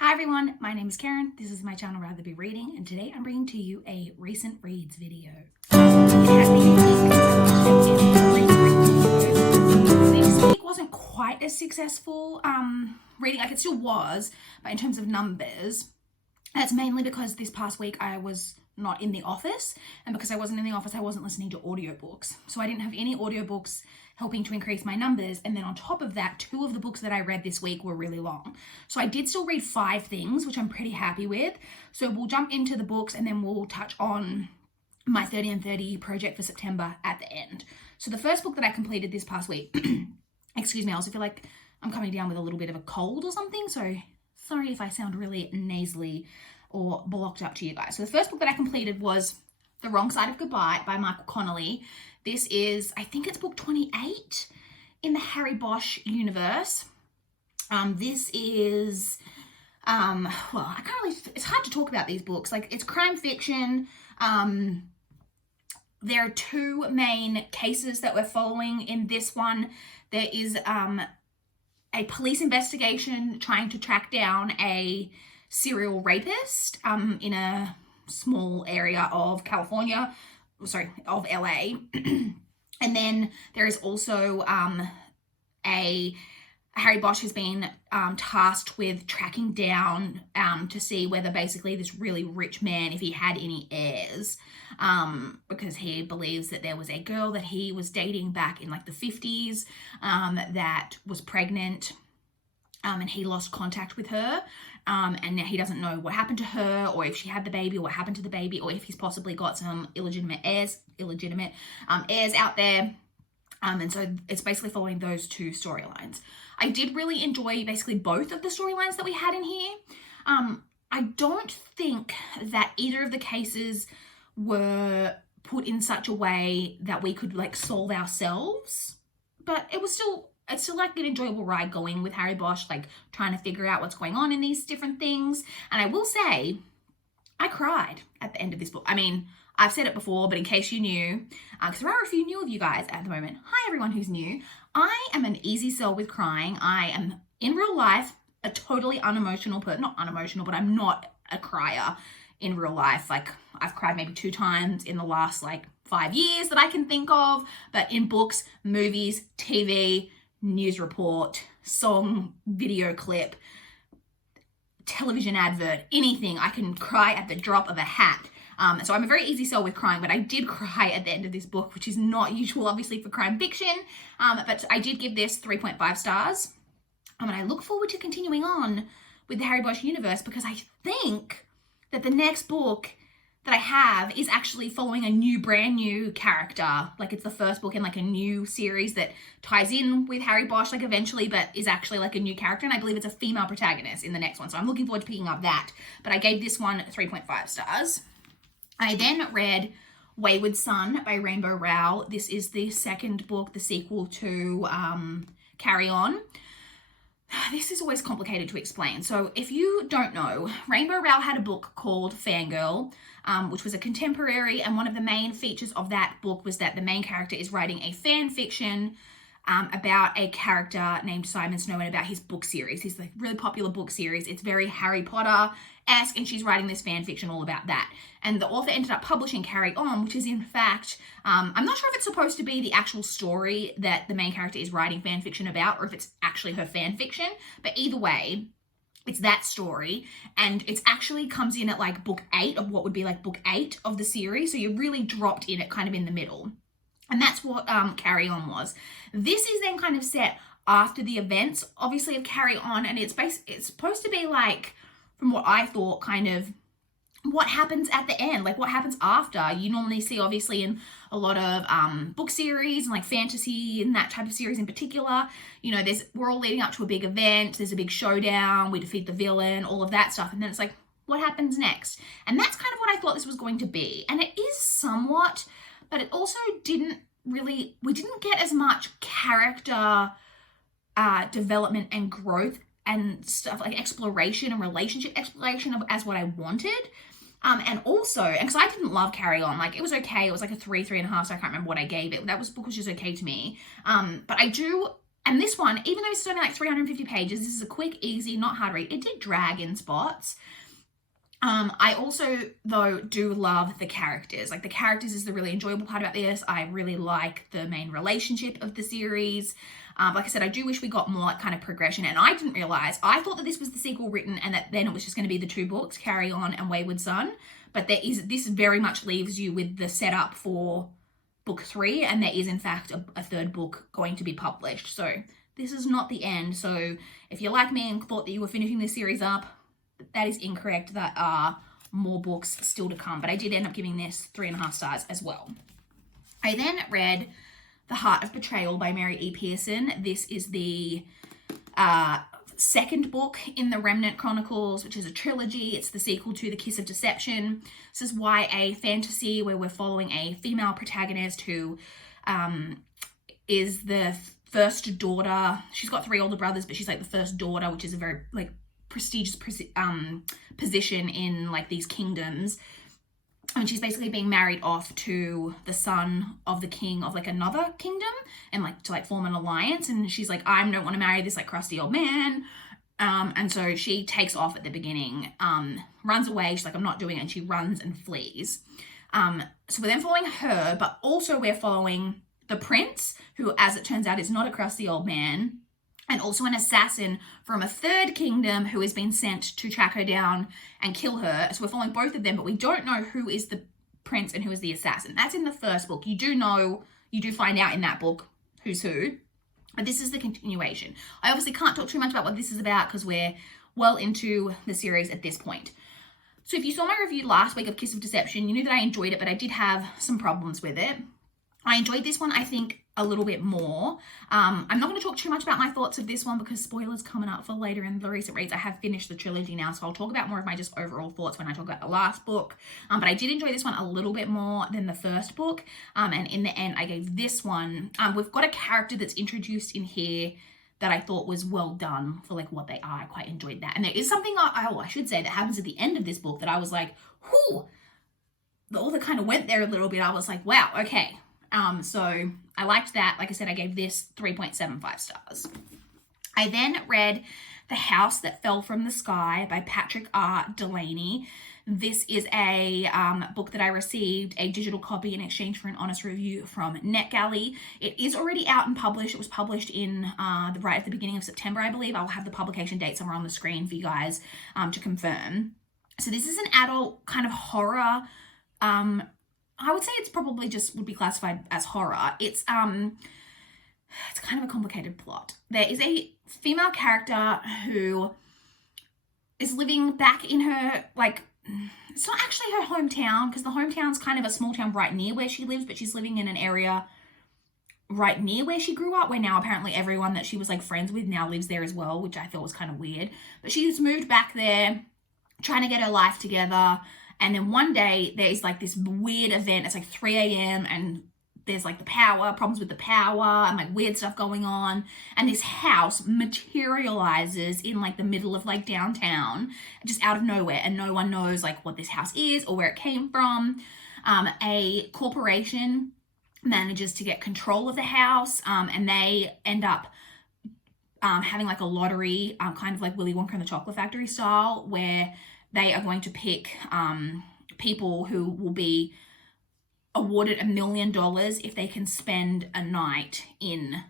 Hi everyone, my name is Karen. This is my channel Rather Be Reading, and today I'm bringing to you a recent reads video. This week wasn't quite as successful reading, like it still was, but in terms of numbers, that's mainly because this past week I was not in the office, and because I wasn't in the office I wasn't listening to audiobooks, so I didn't have any audiobooks helping to increase my numbers. And then on top of that, 2 of the books that I read this week were really long, so I did still read 5 things, which I'm pretty happy with. So we'll jump into the books and then we'll touch on my 30 and 30 project for September at the end. So the first book that I completed this past week excuse me, I also feel like I'm coming down with a little bit of a cold or something, so sorry if I sound really nasally or blocked up to you guys. So the first book that I completed was The Wrong Side of Goodbye by Michael Connolly. This is, I think it's book 28 in the Harry Bosch universe. This is, well, I can't really, it's hard to talk about these books. Like, it's crime fiction. There are 2 main cases that we're following in this one. There is a police investigation trying to track down a serial rapist in a small area of California, of LA. And then there is also Harry Bosch has been tasked with tracking down to see whether basically this really rich man, if he had any heirs, because he believes that there was a girl that he was dating back in like the 50s that was pregnant, and he lost contact with her, and now he doesn't know what happened to her, or if she had the baby, or what happened to the baby, or if he's possibly got some illegitimate heirs out there. And so it's basically following those 2 storylines. I did really enjoy basically both of the storylines that we had in here. I don't think that either of the cases were put in such a way that we could like solve ourselves, but it's still like an enjoyable ride going with Harry Bosch, like trying to figure out what's going on in these different things. And I will say, I cried at the end of this book. I mean, I've said it before, but in case you knew, because there are a few new of you guys at the moment. Hi, everyone who's new. I am an easy sell with crying. I am, in real life, a totally unemotional person. Not unemotional, but I'm not a crier in real life. Like, I've cried maybe 2 times in the last, 5 years that I can think of. But in books, movies, TV, news report, song, video clip, television advert, anything, I can cry at the drop of a hat. So I'm a very easy sell with crying, but I did cry at the end of this book, which is not usual, obviously, for crime fiction. But I did give this 3.5 stars. And I look forward to continuing on with the Harry Bosch universe, because I think that the next book that I have is actually following a brand new character. Like, it's the first book in a new series that ties in with Harry Bosch eventually, but is actually a new character. And I believe it's a female protagonist in the next one. So I'm looking forward to picking up that. But I gave this one 3.5 stars. I then read Wayward Sun by Rainbow Rowell. This is the second book, the sequel to Carry On. This is always complicated to explain. So if you don't know, Rainbow Rowell had a book called Fangirl, which was a contemporary, and one of the main features of that book was that the main character is writing a fan fiction about a character named Simon Snow and about his book series, his really popular book series. It's very Harry Potter-esque, and she's writing this fan fiction all about that. And the author ended up publishing Carry On, which is in fact, I'm not sure if it's supposed to be the actual story that the main character is writing fan fiction about, or if it's actually her fan fiction, but either way, it's that story, and it actually comes in at book 8 of what would be book 8 of the series, so you're really dropped in it kind of in the middle. And that's what Carry On was. This is then kind of set after the events, obviously, of Carry On, and it's supposed to be from what I thought, kind of what happens at the end, what happens after. You normally see, obviously, in a lot of book series and fantasy and that type of series in particular, we're all leading up to a big event, there's a big showdown, we defeat the villain, all of that stuff, and then it's what happens next? And that's kind of what I thought this was going to be, and it is somewhat, but it also we didn't get as much character development and growth and stuff, exploration and relationship exploration as what I wanted. And also, and because I didn't love Carry On, it was okay. It was a 3.5, so I can't remember what I gave it. Book was just okay to me. But I And this one, even though it's only like 350 pages, this is a quick, easy, not hard read. It did drag in spots. I also, though, do love the characters. Like, the characters is the really enjoyable part about this. I really like the main relationship of the series. Like I said, I do wish we got more like kind of progression, and I didn't realize, I thought that this was the sequel written and that then it was just going to be the 2 books, Carry On and Wayward Sun. But this very much leaves you with the setup for book 3, and there is in fact a 3rd book going to be published. So this is not the end. So if you're like me and thought that you were finishing this series up, that is incorrect. There are more books still to come, but I did end up giving this 3.5 stars as well. I then read The Heart of Betrayal by Mary E. Pearson. This is the 2nd book in the Remnant Chronicles, which is a trilogy. It's the sequel to The Kiss of Deception. This is YA fantasy where we're following a female protagonist who is the first daughter. She's got 3 older brothers, but she's like the first daughter, which is a very like prestigious position in like these kingdoms. And she's basically being married off to the son of the king of like another kingdom, and like to like form an alliance. And she's like, I don't want to marry this like crusty old man. And so she takes off at the beginning, runs away. She's like, I'm not doing it. And she runs and flees. So we're then following her, but also we're following the prince, who, as it turns out, is not a crusty old man, and also an assassin from a 3rd kingdom who has been sent to track her down and kill her. So we're following both of them, but we don't know who is the prince and who is the assassin. That's in the 1st book. You do find out in that book who's who, but this is the continuation. I obviously can't talk too much about what this is about because we're well into the series at this point. So if you saw my review last week of Kiss of Deception, you knew that I enjoyed it, but I did have some problems with it. I enjoyed this one, I think, a little bit more. I'm not going to talk too much about my thoughts of this one because spoilers coming up for later in the recent reads. I have finished the trilogy now, so I'll talk about more of my just overall thoughts when I talk about the last book. But I did enjoy this one a little bit more than the 1st book. And in the end, I gave this one, we've got a character that's introduced in here that I thought was well done for like what they are. I quite enjoyed that. And there is something, I should say, that happens at the end of this book that I was like, whew, all that kind of went there a little bit. I was like, wow, okay. So I liked that. Like I said, I gave this 3.75 stars. I then read The House That Fell from the Sky by Patrick R. Delaney. This is a book that I received a digital copy in exchange for an honest review from NetGalley. It is already out and published. It was published in right at the beginning of September, I believe. I'll have the publication date somewhere on the screen for you guys to confirm. So this is an adult kind of horror. I would say it's probably just would be classified as horror. It's kind of a complicated plot. There is a female character who is living back in her, like, it's not actually her hometown, because the hometown's kind of a small town right near where she lives, but she's living in an area right near where she grew up, where now apparently everyone that she was like friends with now lives there as well, which I thought was kind of weird. But she's moved back there, trying to get her life together. And then one day there's like this weird event. It's like 3 a.m. and there's like problems with the power and like weird stuff going on. And this house materializes in like the middle of like downtown, just out of nowhere. And no one knows like what this house is or where it came from. A corporation manages to get control of the house, and they end up having like a lottery, kind of like Willy Wonka and the Chocolate Factory style, where they are going to pick people who will be awarded $1 million if they can spend a night in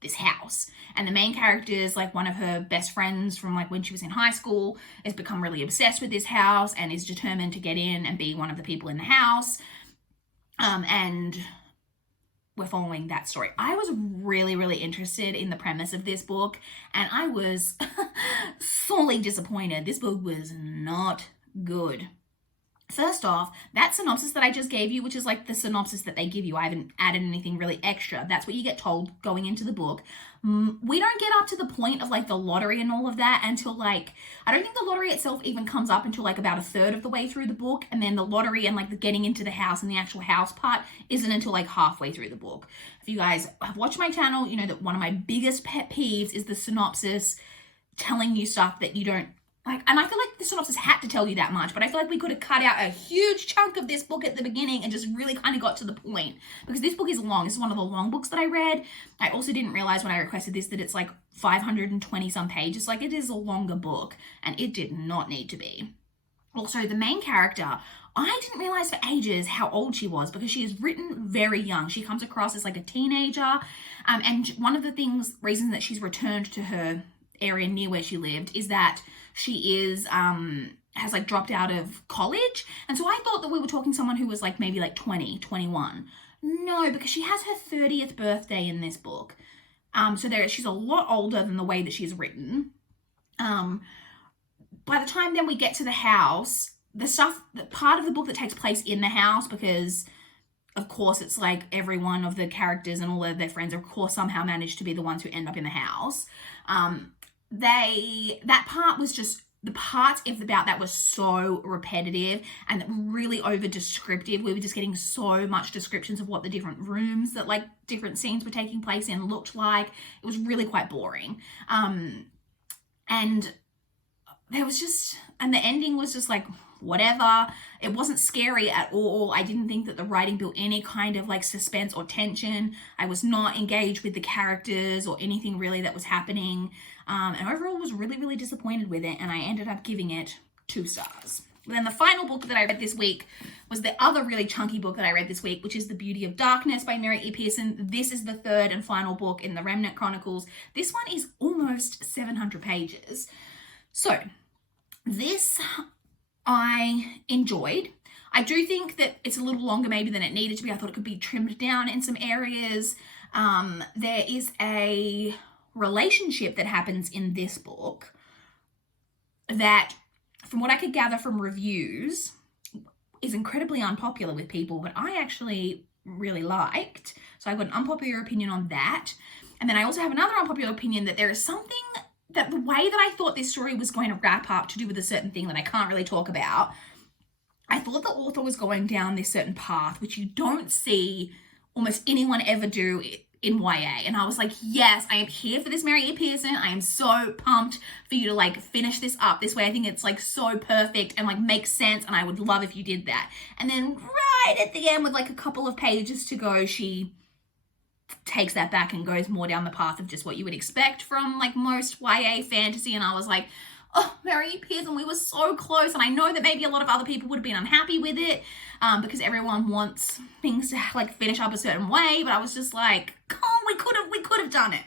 this house. And the main character is like one of her best friends from like when she was in high school, has become really obsessed with this house and is determined to get in and be one of the people in the house. And we're following that story. I was really, really interested in the premise of this book, and I was sorely disappointed. This book was not good. First off, that synopsis that I just gave you, which is like the synopsis that they give you, I haven't added anything really extra. That's what you get told going into the book. We don't get up to the point of like the lottery and all of that until like, I don't think the lottery itself even comes up until like about a third of the way through the book. And then the lottery and like the getting into the house and the actual house part isn't until like halfway through the book. If you guys have watched my channel, you know that one of my biggest pet peeves is the synopsis telling you stuff that you don't like, and I feel like the synopsis had to tell you that much, but I feel like we could have cut out a huge chunk of this book at the beginning and just really kind of got to the point, because this book is long. This is one of the long books that I read. I also didn't realize when I requested this that it's like 520 some pages. Like, it is a longer book, and it did not need to be. Also, the main character, I didn't realize for ages how old she was, because she is written very young. She comes across as like a teenager, and one of the reasons that she's returned to her area near where she lived is that she is has like dropped out of college. And so I thought that we were talking someone who was like maybe like 20, 21. No, because she has her 30th birthday in this book. So she's a lot older than the way that she's written. By the time then we get to the house, the part of the book that takes place in the house, because of course it's like every one of the characters and all of their friends of course somehow managed to be the ones who end up in the house. That part was just, the parts about that was so repetitive and really over descriptive. We were just getting so much descriptions of what the different rooms that like different scenes were taking place in looked like. It was really quite boring. And there was just, and the ending was just like, whatever. It wasn't scary at all. I didn't think that the writing built any kind of like suspense or tension. I was not engaged with the characters or anything really that was happening. And overall was really, really disappointed with it. And I ended up giving it 2 stars. Then the final book that I read this week was the other really chunky book that I read this week, which is The Beauty of Darkness by Mary E. Pearson. This is the 3rd and final book in the Remnant Chronicles. This one is almost 700 pages. So this I enjoyed. I do think that it's a little longer maybe than it needed to be. I thought it could be trimmed down in some areas. There is a relationship that happens in this book that, from what I could gather from reviews, is incredibly unpopular with people, but I actually really liked. So I've got an unpopular opinion on that. And then I also have another unpopular opinion that there is something that the way that I thought this story was going to wrap up to do with a certain thing that I can't really talk about, I thought the author was going down this certain path, which you don't see almost anyone ever do in YA. And I was like, yes, I am here for this, Mary E. Pearson. I am so pumped for you to like finish this up this way. I think it's like so perfect and like makes sense, and I would love if you did that. And then right at the end, with like a couple of pages to go, she takes that back and goes more down the path of just what you would expect from like most YA fantasy. And I was like, oh, Mary E. Pearson, we were so close. And I know that maybe a lot of other people would have been unhappy with it because everyone wants things to like finish up a certain way. But I was just like, oh, we could have done it.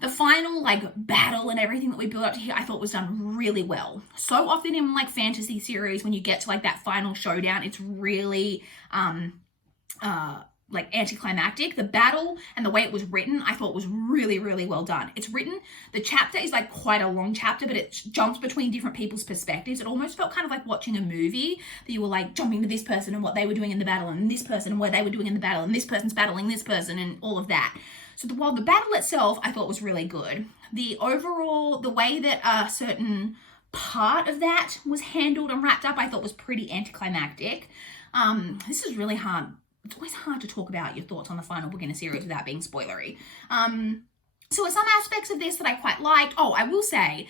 The final like battle and everything that we built up to here, I thought was done really well. So often in like fantasy series, when you get to like that final showdown, it's really like anticlimactic. The battle and the way it was written, I thought was really, really well done. It's written, the chapter is like quite a long chapter, but it jumps between different people's perspectives. It almost felt kind of like watching a movie, that you were like jumping to this person and what they were doing in the battle, and this person and what they were doing in the battle, and this person's battling this person and all of that. So while the battle itself I thought was really good, the overall, the way that a certain part of that was handled and wrapped up, I thought was pretty anticlimactic. This is really hard. It's always hard to talk about your thoughts on the final book in a series without being spoilery. So some aspects of this that I quite liked. Oh, I will say,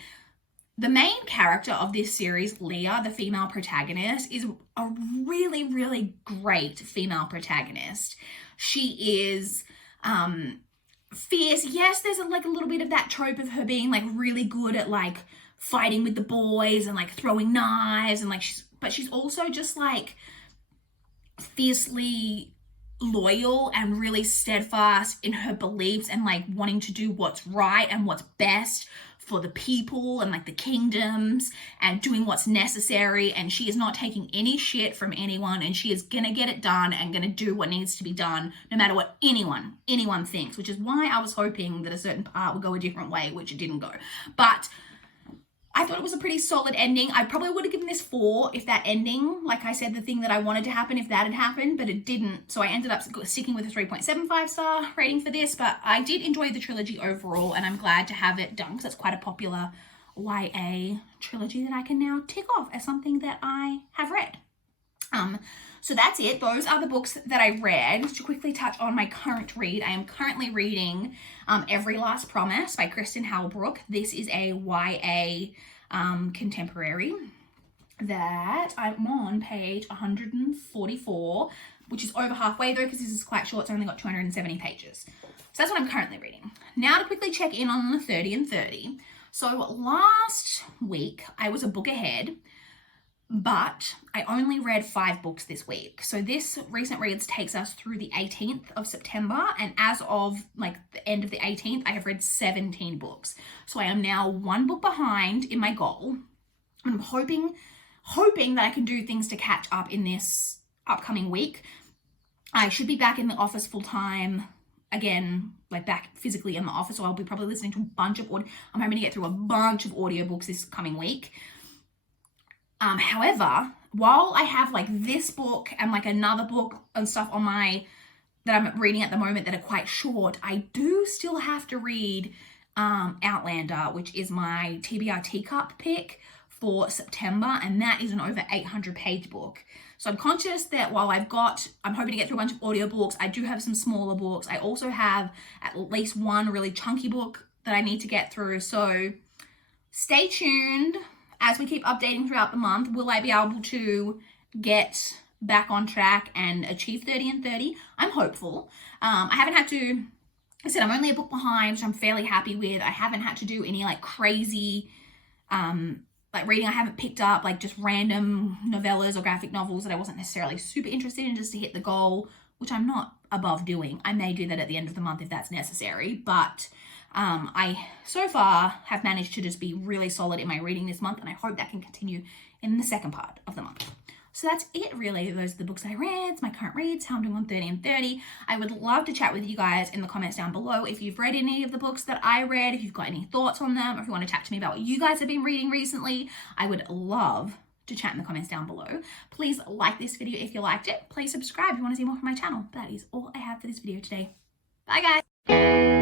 the main character of this series, Leah, the female protagonist, is a really, really great female protagonist. She is fierce. Yes, there's a little bit of that trope of her being like really good at like fighting with the boys and like throwing knives and like she's also just like fiercely loyal and really steadfast in her beliefs and like wanting to do what's right and what's best for the people and like the kingdoms and doing what's necessary. And she is not taking any shit from anyone, and she is gonna get it done and gonna do what needs to be done no matter what anyone thinks, which is why I was hoping that a certain part would go a different way, which it didn't go. But I thought it was a pretty solid ending. I probably would have given this 4 if that ending, like I said, the thing that I wanted to happen, if that had happened, but it didn't. So I ended up sticking with a 3.75 star rating for this, but I did enjoy the trilogy overall, and I'm glad to have it done because it's quite a popular YA trilogy that I can now tick off as something that I have read. So that's it. Those are the books that I read. Just to quickly touch on my current read, I am currently reading Every Last Promise by Kristen Halbrook. This is a YA contemporary that I'm on page 144, which is over halfway though, because this is quite short. It's only got 270 pages. So that's what I'm currently reading. Now to quickly check in on the 30 and 30. So last week I was a book ahead, but I only read 5 books this week. So this Recent Reads takes us through the 18th of September. And as of like the end of the 18th, I have read 17 books. So I am now 1 book behind in my goal. I'm hoping that I can do things to catch up in this upcoming week. I should be back in the office full time again, like back physically in the office. So I'll be probably listening to a bunch of I'm hoping to get through a bunch of audiobooks this coming week. However, while I have like this book and like another book and stuff on that I'm reading at the moment that are quite short, I do still have to read Outlander, which is my TBR teacup pick for September, and that is an over 800-page book. So I'm conscious that while I'm hoping to get through a bunch of audiobooks, I do have some smaller books. I also have at least one really chunky book that I need to get through. So stay tuned as we keep updating throughout the month. Will I be able to get back on track and achieve 30 and 30? I'm hopeful. I haven't had to, I said I'm only a book behind, which I'm fairly happy with. I haven't had to do any like crazy like reading. I haven't picked up like just random novellas or graphic novels that I wasn't necessarily super interested in just to hit the goal, which I'm not above doing. I may do that at the end of the month if that's necessary, but I so far have managed to just be really solid in my reading this month, and I hope that can continue in the second part of the month. So that's it really. Those are the books I read, my current reads, how I'm doing on 30 and 30. I would love to chat with you guys in the comments down below if you've read any of the books that I read, if you've got any thoughts on them, or if you want to chat to me about what you guys have been reading recently. I would love to chat in the comments down below. Please like this video if you liked it. Please subscribe if you want to see more from my channel. That is all I have for this video today. Bye guys.